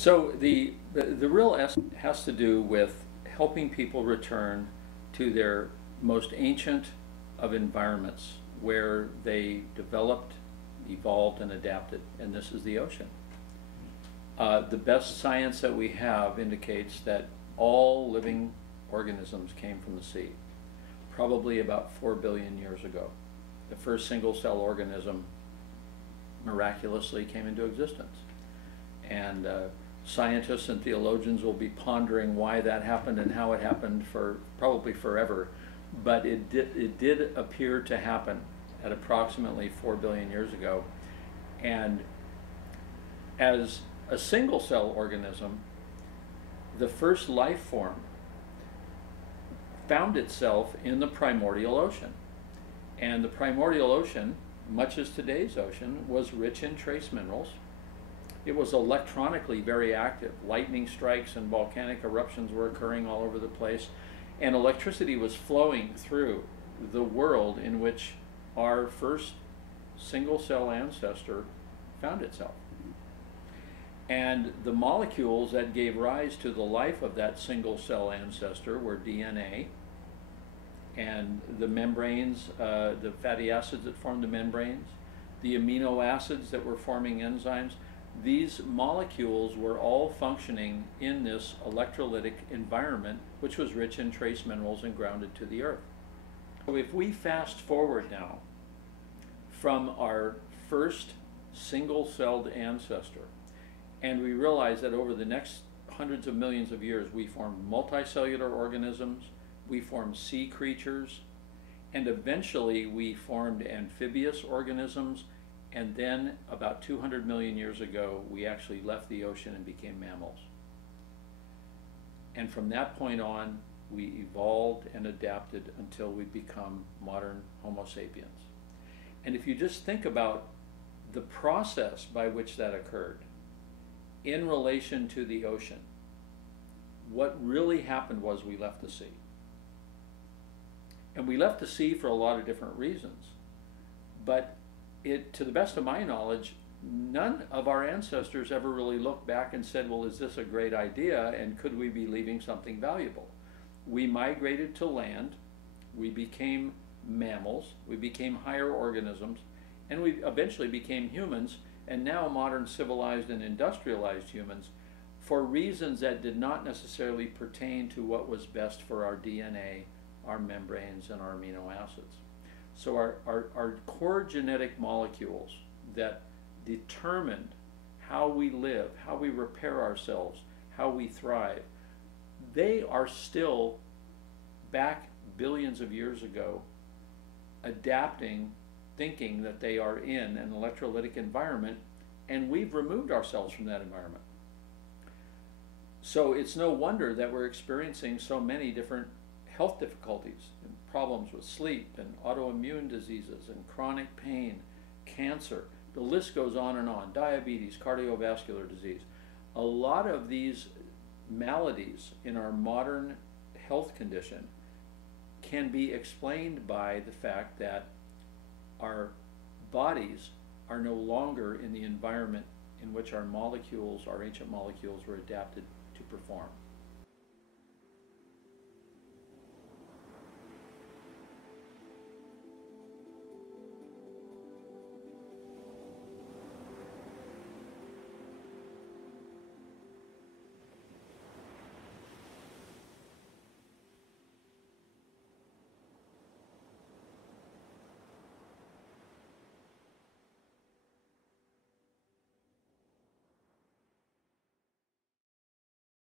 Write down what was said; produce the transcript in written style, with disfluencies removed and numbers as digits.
So the real essence has to do with helping people return to their most ancient of environments where they developed, evolved, and adapted, and this is the ocean. The best science that we have indicates that all living organisms came from the sea, probably about 4 billion years ago. The first single-cell organism miraculously came into existence. And scientists and theologians will be pondering why that happened and how it happened for probably forever. But it did appear to happen at approximately 4 billion years ago. And as a single-cell organism, the first life form found itself in the primordial ocean. And the primordial ocean, much as today's ocean, was rich in trace minerals. It was electronically very active. Lightning strikes and volcanic eruptions were occurring all over the place, and electricity was flowing through the world in which our first single-cell ancestor found itself. And the molecules that gave rise to the life of that single-cell ancestor were DNA, and the membranes, the fatty acids that formed the membranes, the amino acids that were forming enzymes. These molecules were all functioning in this electrolytic environment, which was rich in trace minerals and grounded to the earth. So if we fast forward now from our first single-celled ancestor, and we realize that over the next hundreds of millions of years we formed multicellular organisms, we formed sea creatures, and eventually we formed amphibious organisms. And then about 200 million years ago, we actually left the ocean and became mammals. And from that point on, we evolved and adapted until we become modern Homo sapiens. And if you just think about the process by which that occurred in relation to the ocean, what really happened was we left the sea. And we left the sea for a lot of different reasons. But to the best of my knowledge, none of our ancestors ever really looked back and said, well, is this a great idea and could we be leaving something valuable? We migrated to land, we became mammals, we became higher organisms, and we eventually became humans, and now modern civilized and industrialized humans, for reasons that did not necessarily pertain to what was best for our DNA, our membranes, and our amino acids. So our core genetic molecules that determined how we live, how we repair ourselves, how we thrive, they are still back billions of years ago adapting, thinking that they are in an electrolytic environment, and we've removed ourselves from that environment. So it's no wonder that we're experiencing so many different health difficulties and problems with sleep and autoimmune diseases and chronic pain, cancer. The list goes on, diabetes, cardiovascular disease. A lot of these maladies in our modern health condition can be explained by the fact that our bodies are no longer in the environment in which our molecules, our ancient molecules, were adapted to perform.